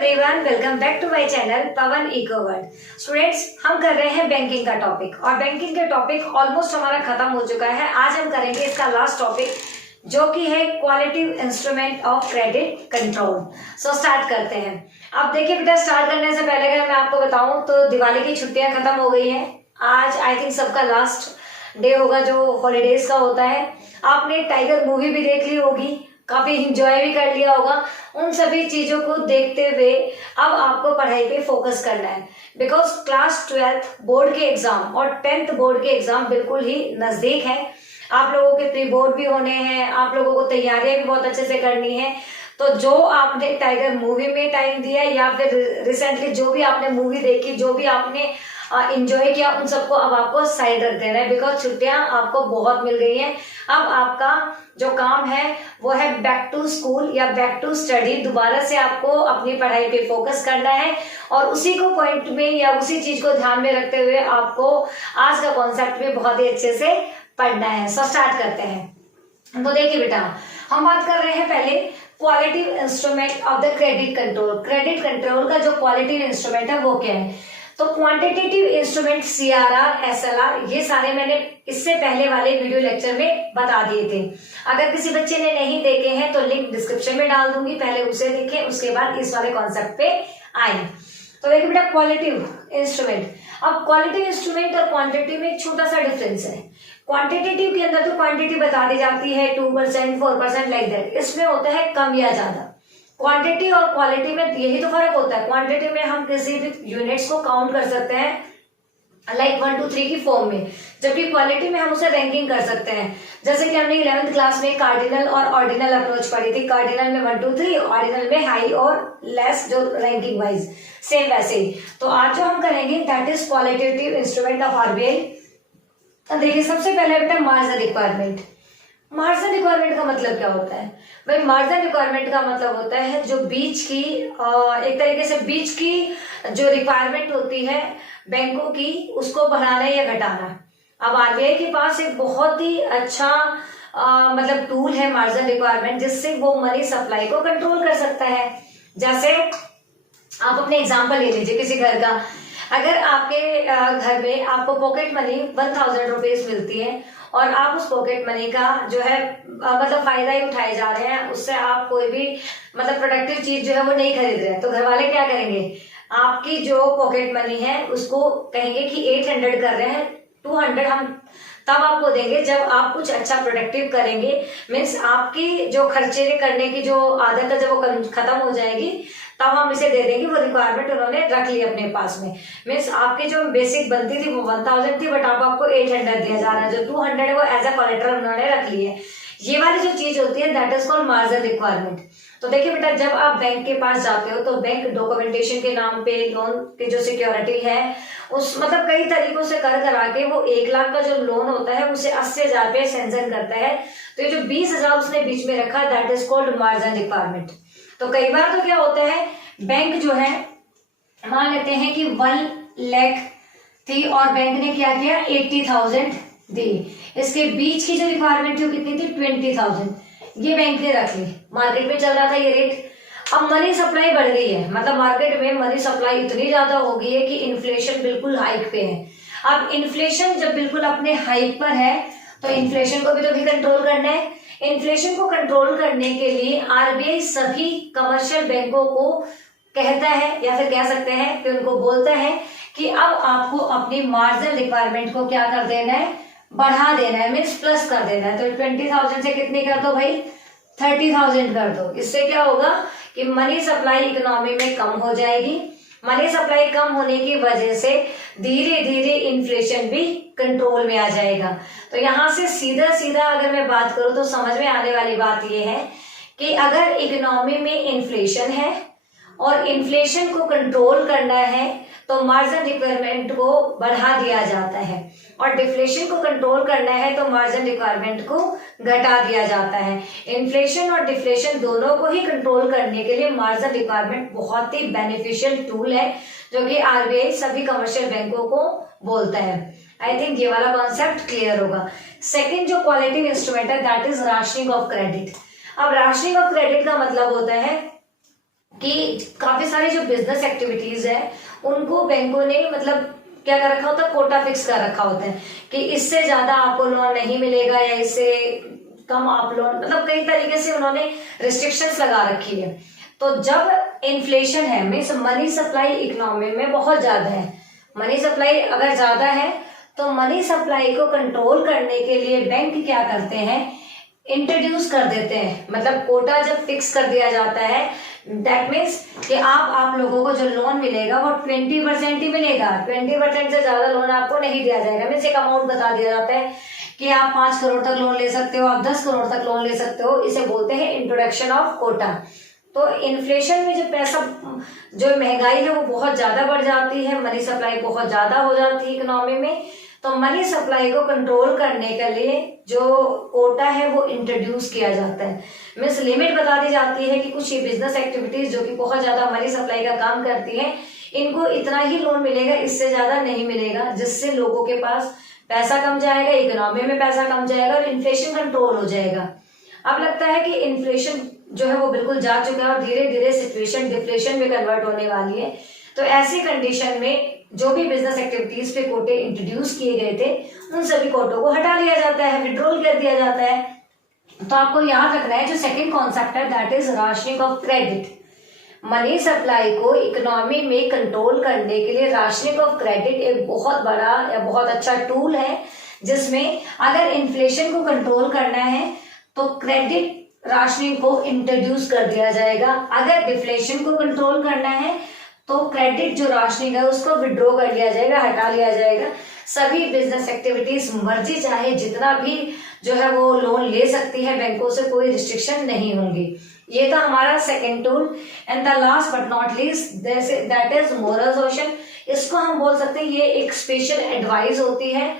Everyone, welcome back to my channel Pawan Eco World. Students, हम कर रहे हैं बैंकिंग का टॉपिक और बैंकिंग का टॉपिक ऑलमोस्ट हमारा खत्म हो चुका है। आज हम करेंगे इसका लास्ट टॉपिक जो कि है qualitative instrument of credit control. So start करते हैं। अब देखिए बेटा, स्टार्ट करने से पहले अगर मैं आपको बताऊं तो दिवाली की छुट्टियां खत्म हो गई हैं। आज आई थिंक सबका लास्ट डे होगा जो हॉलीडेज का होता है। आपने टाइगर मूवी भी देख ली होगी, काफी इंजॉय भी कर लिया होगा। उन सभी चीजों को देखते हुए अब आपको पढ़ाई पे फोकस करना है, बिकॉज क्लास 12th बोर्ड के एग्जाम और 10th बोर्ड के एग्जाम बिल्कुल ही नजदीक है। आप लोगों के प्री बोर्ड भी होने हैं, आप लोगों को तैयारियां भी बहुत अच्छे से करनी है। तो जो आपने टाइगर मूवी में टाइम दिया या फिर रिसेंटली जो भी आपने मूवी देखी, जो भी आपने इंजॉय किया, उन सबको अब आपको साइड रख देना है, बिकॉज छुट्टियां आपको बहुत मिल गई हैं। अब आपका जो काम है वो है बैक टू स्कूल या बैक टू स्टडी। दोबारा से आपको अपनी पढ़ाई पे फोकस करना है और उसी को पॉइंट में या उसी चीज को ध्यान में रखते हुए आपको आज का कॉन्सेप्ट भी बहुत ही अच्छे से पढ़ना है। सो स्टार्ट करते हैं। तो देखिए बेटा, हम बात कर रहे हैं पहले qualitative instrument of the credit control. Credit control का जो क्वालिटेटिव इंस्ट्रूमेंट है वो क्या है? तो क्वांटिटेटिव इंस्ट्रूमेंट CRR, SLR, ये सारे मैंने इससे पहले वाले वीडियो लेक्चर में बता दिए थे। अगर किसी बच्चे ने नहीं देखे हैं तो लिंक डिस्क्रिप्शन में डाल दूंगी, पहले उसे देखें, उसके बाद इस वाले कॉन्सेप्ट पे आए। तो देखिए बेटा, क्वालिटेटिव इंस्ट्रूमेंट। अब क्वालिटेटिव इंस्ट्रूमेंट और क्वांटिटेटिव में एक छोटा सा डिफरेंस है। क्वांटिटेटिव के अंदर तो क्वांटिटी बता दी जाती है 2%, 4% लाइक दैट। इसमें होता है कम या ज्यादा। क्वांटिटी और क्वालिटी में यही तो फर्क होता है। क्वांटिटी में हम किसी भी यूनिट्स को काउंट कर सकते हैं लाइक 1 2 3 की फॉर्म में, जबकि क्वालिटी में हम उसे रैंकिंग कर सकते हैं। जैसे कि हमने 11th क्लास में कार्डिनल और ऑर्डिनल अप्रोच पढ़ी थी। कार्डिनल में 1 2 3, ऑर्डिनल में हाई और लेस, जो रैंकिंग वाइज सेम वैसे ही। तो आज जो हम करेंगे that is qualitative instrument of RBI। तो देखिए, सबसे पहले बेटा मार्जिन रिक्वायरमेंट। मार्जिन रिक्वायरमेंट का मतलब क्या होता है भाई? मार्जिन रिक्वायरमेंट का मतलब होता है जो बीच की एक तरीके से बीच की जो रिक्वायरमेंट होती है बैंकों की, उसको बढ़ाना या घटाना। अब RBI के पास एक बहुत ही अच्छा मतलब टूल है मार्जिन रिक्वायरमेंट, जिससे वो मनी सप्लाई को कंट्रोल कर सकता है। जैसे आप अपने एग्जाम्पल ले लीजिए किसी घर का। अगर आपके घर में आपको पॉकेट मनी 1000 रुपीज मिलती है और आप उस पॉकेट मनी का जो है मतलब फायदा ही उठाए जा रहे हैं, उससे आप कोई भी मतलब प्रोडक्टिव चीज जो है वो नहीं खरीद रहे हैं, तो घर वाले क्या करेंगे? आपकी जो पॉकेट मनी है उसको कहेंगे कि 800 कर रहे हैं, 200 हम तब आपको देंगे जब आप कुछ अच्छा प्रोडक्टिव करेंगे। मीन्स आपकी जो खर्चे करने की जो आदत है जब वो खत्म हो जाएगी तब हम इसे दे देंगे। वो रिक्वायरमेंट उन्होंने रख ली अपने पास में। मीन्स आपकी जो बेसिक बनती थी वो 1000 थी, बट आपको 800 दिया जा रहा है। जो 200 है वो एज ए कोलेटरल उन्होंने रख ली है। ये वाली जो चीज होती है that is called margin requirement. तो देखिए बेटा, जब आप बैंक के पास जाते हो तो बैंक डॉक्यूमेंटेशन के नाम पे लोन की जो सिक्योरिटी है उस मतलब कई तरीकों से कर करा के वो 1 लाख का जो लोन होता है उसे 80,000 पे सैंक्शन करता है। तो ये जो 20,000 उसने बीच में रखा that is called margin requirement. तो कई बार तो क्या होता है, बैंक जो है मान लेते हैं कि 1 लाख थी और बैंक ने क्या किया 80,000 दी। इसके बीच की जो रिक्वायरमेंट थी वो कितनी थी 20,000। ये बैंक ने रख ली। मार्केट में चल रहा था ये रेट। अब मनी सप्लाई बढ़ गई है, मतलब मार्केट में मनी सप्लाई इतनी ज्यादा हो गई है कि इन्फ्लेशन बिल्कुल हाइक पे है। अब इन्फ्लेशन जब बिल्कुल अपने हाइक पर है तो इन्फ्लेशन को भी तो भी कंट्रोल करना है। इन्फ्लेशन को कंट्रोल करने के लिए RBI सभी कमर्शियल बैंकों को कहता है या फिर कह सकते हैं कि उनको बोलता है कि अब आपको अपनी मार्जिन रिक्वायरमेंट को क्या कर देना है, बढ़ा देना है, मीन्स प्लस कर देना है। तो 20,000 से कितनी कर दो भाई, 30,000 कर दो। इससे क्या होगा कि मनी सप्लाई इकोनॉमी में कम हो जाएगी। मनी सप्लाई कम होने की वजह से धीरे धीरे इन्फ्लेशन भी कंट्रोल में आ जाएगा। तो यहाँ से सीधा सीधा अगर मैं बात करूं तो समझ में आने वाली बात यह है कि अगर इकोनॉमी में इन्फ्लेशन है और इन्फ्लेशन को कंट्रोल करना है तो मार्जिन रिक्वायरमेंट को बढ़ा दिया जाता है, और डिफ्लेशन को कंट्रोल करना है तो मार्जिन रिक्वायरमेंट को घटा दिया जाता है। इन्फ्लेशन और डिफ्लेशन दोनों को ही कंट्रोल करने के लिए मार्जिन रिक्वायरमेंट बहुत ही बेनिफिशियल टूल है, जो कि RBI सभी कमर्शियल बैंकों को बोलता है। आई थिंक ये वाला कॉन्सेप्ट क्लियर होगा। सेकेंड जो क्वालिटेटिव इंस्ट्रूमेंट है that is rationing of credit. अब राशनिंग ऑफ क्रेडिट का मतलब होता है कि काफी सारी जो बिजनेस एक्टिविटीज है उनको बैंकों ने मतलब क्या कर रखा होता है, कोटा फिक्स कर रखा होता है कि इससे ज्यादा आपको लोन नहीं मिलेगा या इससे कम आप लोन, मतलब कई तरीके से उन्होंने रिस्ट्रिक्शंस लगा रखी है। तो जब इन्फ्लेशन है, मीन्स मनी सप्लाई इकोनॉमी में बहुत ज्यादा है, मनी सप्लाई अगर ज्यादा है तो मनी सप्लाई को कंट्रोल करने के लिए बैंक क्या करते हैं, इंट्रोड्यूस कर देते हैं। मतलब कोटा जब फिक्स कर दिया जाता है, दैट मीन्स कि आप लोगों को जो लोन मिलेगा वो 20% ही मिलेगा, 20% से ज्यादा लोन आपको नहीं दिया जाएगा। मीन्स एक अमाउंट बता दिया जाता है कि आप 5 करोड़ तक लोन ले सकते हो, आप 10 करोड़ तक लोन ले सकते हो। इसे बोलते हैं इंट्रोडक्शन ऑफ कोटा। तो इन्फ्लेशन में जो पैसा, जो महंगाई है वो बहुत ज्यादा बढ़ जाती है, मनी सप्लाई बहुत ज्यादा हो जाती है इकोनॉमी में। तो मनी सप्लाई को कंट्रोल करने के लिए जो कोटा है वो इंट्रोड्यूस किया जाता है। मीन्स लिमिट बता दी जाती है कि कुछ ये बिजनेस एक्टिविटीज जो कि बहुत ज्यादा मनी सप्लाई का काम करती है, इनको इतना ही लोन मिलेगा, इससे ज्यादा नहीं मिलेगा, जिससे लोगों के पास पैसा कम जाएगा, इकोनॉमी में पैसा कम जाएगा और इन्फ्लेशन कंट्रोल हो जाएगा। अब लगता है कि इन्फ्लेशन जो है वो बिल्कुल जा चुका है और धीरे धीरे सिचुएशन डिफ्लेशन में कन्वर्ट होने वाली है। तो ऐसी कंडीशन में जो भी बिजनेस एक्टिविटीज पे कोटे इंट्रोड्यूस किए गए थे उन सभी कोटों को हटा लिया जाता है, विड्रॉल कर दिया जाता है। तो आपको याद रखना है जो सेकंड कॉन्सेप्ट है that is rationing of credit. Money supply को इकोनॉमी में कंट्रोल करने के लिए राशनिंग ऑफ क्रेडिट एक बहुत बड़ा या बहुत अच्छा टूल है, जिसमें अगर इन्फ्लेशन को कंट्रोल करना है तो क्रेडिट राशनिंग को इंट्रोड्यूस कर दिया जाएगा। अगर डिफ्लेशन को कंट्रोल करना है तो क्रेडिट जो राशनिंग है उसको विड्रॉ कर लिया जाएगा, हटा लिया जाएगा। सभी बिजनेस एक्टिविटीज मर्जी चाहे जितना भी जो है वो लोन ले सकती है, बैंकों से कोई रिस्ट्रिक्शन नहीं होंगी। ये था हमारा second tool. And the last but not least that is moral solution. इसको हम बोल सकते हैं ये एक स्पेशल एडवाइस होती है।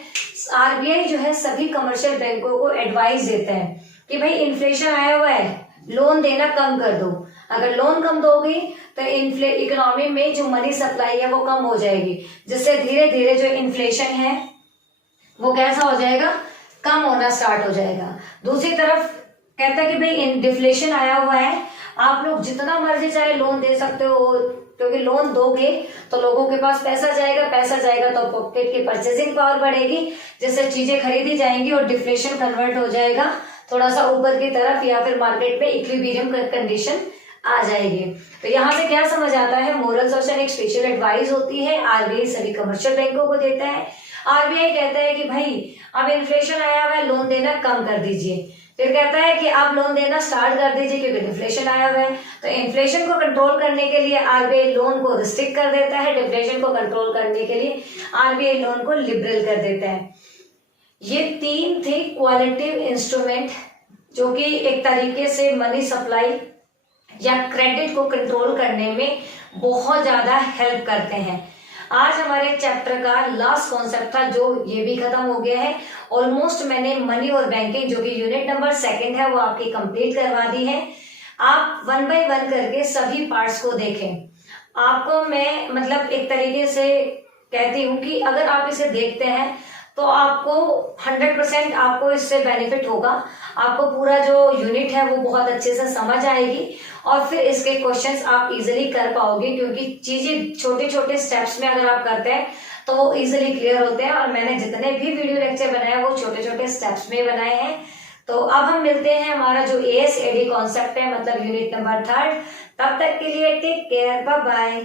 आरबीआई जो है सभी कमर्शियल बैंकों को एडवाइस देता है कि भाई इन्फ्लेशन आया हुआ है, लोन देना कम कर दो। अगर लोन कम दोगे तो इकोनॉमी में जो मनी सप्लाई है वो कम हो जाएगी, जिससे धीरे धीरे जो इन्फ्लेशन है वो कैसा हो जाएगा, कम होना स्टार्ट हो जाएगा। दूसरी तरफ कहता है कि भाई डिफ्लेशन आया हुआ है, आप लोग जितना मर्जी चाहे लोन दे सकते हो, क्योंकि लोन दोगे तो लोगों के पास पैसा जाएगा, पैसा जाएगा तो पॉकेट की परचेसिंग पावर बढ़ेगी, जिससे चीजें खरीदी जाएंगी और डिफ्लेशन कन्वर्ट हो जाएगा थोड़ा सा ऊपर की तरफ, या फिर मार्केट में इक्विलिब्रियम कंडीशन आ जाएगी। तो यहाँ से क्या समझ आता है, मोरल सॉल्यूशन एक स्पेशल एडवाइस होती है, आरबीआई सभी कमर्शियल बैंकों को देता है। आरबीआई कहता है कि भाई अब इन्फ्लेशन आया हुआ है, लोन देना कम कर दीजिए। फिर कहता है कि आप लोन देना स्टार्ट कर दीजिए क्योंकि इन्फ्लेशन आया हुआ है। तो इन्फ्लेशन को कंट्रोल करने के लिए आरबीआई लोन को रिस्ट्रिक्ट कर देता है, डिफ्लेशन को कंट्रोल करने के लिए आरबीआई लोन को लिबरल कर देता है। ये तीन थे क्वालिटेटिव इंस्ट्रूमेंट जो कि एक तरीके से मनी सप्लाई या क्रेडिट को कंट्रोल करने में बहुत ज्यादा हेल्प करते हैं। आज हमारे चैप्टर का लास्ट कॉन्सेप्ट था जो ये भी खत्म हो गया है। ऑलमोस्ट मैंने मनी और बैंकिंग जो कि यूनिट नंबर 2 है वो आपकी कंप्लीट करवा दी है। आप 1 बाय 1 करके सभी पार्ट्स को देखें। आपको मैं मतलब एक तरीके से कहती हूँ कि अगर आप इसे देखते हैं तो आपको 100% आपको इससे बेनिफिट होगा। आपको पूरा जो यूनिट है वो बहुत अच्छे से समझ आएगी और फिर इसके क्वेश्चंस आप इजीली कर पाओगे, क्योंकि चीजें छोटे छोटे स्टेप्स में अगर आप करते हैं तो वो इजीली क्लियर होते हैं। और मैंने जितने भी वीडियो लेक्चर बनाए वो छोटे छोटे स्टेप्स में बनाए हैं। तो अब हम मिलते हैं हमारा जो एएसएडी कॉन्सेप्ट है, मतलब यूनिट नंबर 3। तब तक के लिए टेक केयर, बाय बाय।